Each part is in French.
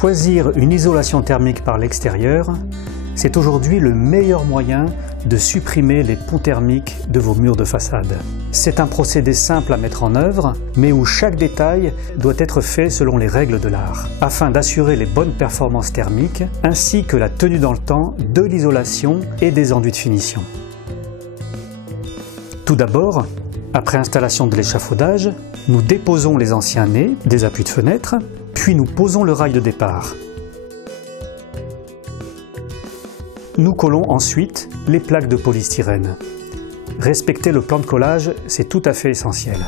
Choisir une isolation thermique par l'extérieur, c'est aujourd'hui le meilleur moyen de supprimer les ponts thermiques de vos murs de façade. C'est un procédé simple à mettre en œuvre, mais où chaque détail doit être fait selon les règles de l'art, afin d'assurer les bonnes performances thermiques, ainsi que la tenue dans le temps de l'isolation et des enduits de finition. Tout d'abord, après installation de l'échafaudage, nous déposons les anciens nez des appuis de fenêtre, puis nous posons le rail de départ. Nous collons ensuite les plaques de polystyrène. Respecter le plan de collage, c'est tout à fait essentiel.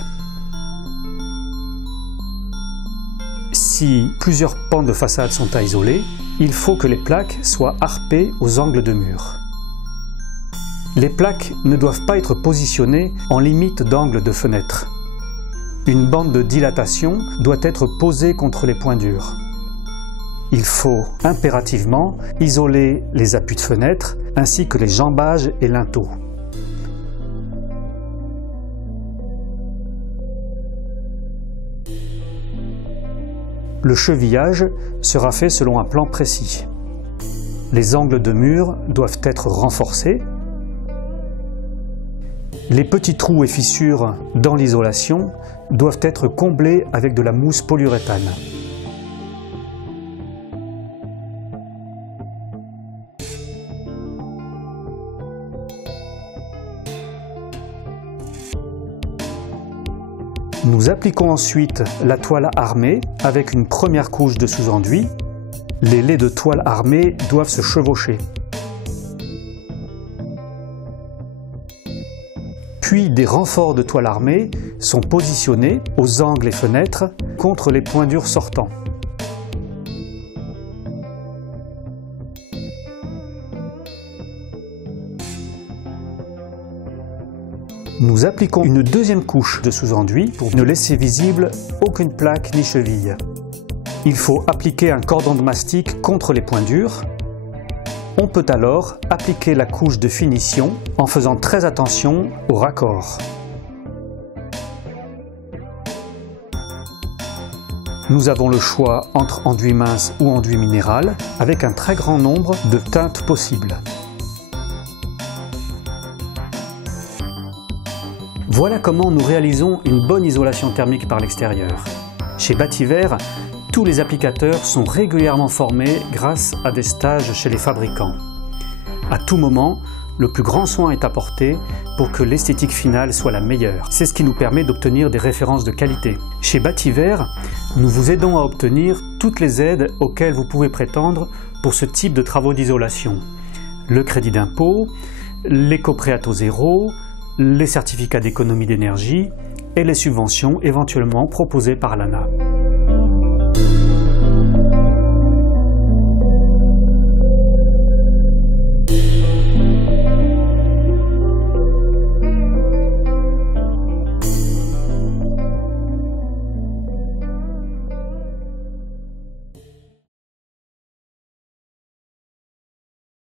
Si plusieurs pans de façade sont à isoler, il faut que les plaques soient harpées aux angles de mur. Les plaques ne doivent pas être positionnées en limite d'angle de fenêtre. Une bande de dilatation doit être posée contre les points durs. Il faut impérativement isoler les appuis de fenêtre ainsi que les jambages et linteaux. Le chevillage sera fait selon un plan précis. Les angles de mur doivent être renforcés. Les petits trous et fissures dans l'isolation doivent être comblés avec de la mousse polyuréthane. Nous appliquons ensuite la toile armée avec une première couche de sous-enduit. Les laits de toile armée doivent se chevaucher. Puis des renforts de toile armée sont positionnés aux angles et fenêtres contre les points durs sortants. Nous appliquons une deuxième couche de sous-enduit pour ne laisser visible aucune plaque ni cheville. Il faut appliquer un cordon de mastic contre les points durs. On peut alors appliquer la couche de finition en faisant très attention au raccord. Nous avons le choix entre enduit mince ou enduit minéral avec un très grand nombre de teintes possibles. Voilà comment nous réalisons une bonne isolation thermique par l'extérieur. Chez Bativer, tous les applicateurs sont régulièrement formés grâce à des stages chez les fabricants. À tout moment, le plus grand soin est apporté pour que l'esthétique finale soit la meilleure. C'est ce qui nous permet d'obtenir des références de qualité. Chez Bativer, nous vous aidons à obtenir toutes les aides auxquelles vous pouvez prétendre pour ce type de travaux d'isolation. Le crédit d'impôt, l'éco-prêt à taux zéro, les certificats d'économie d'énergie et les subventions éventuellement proposées par l'ANA.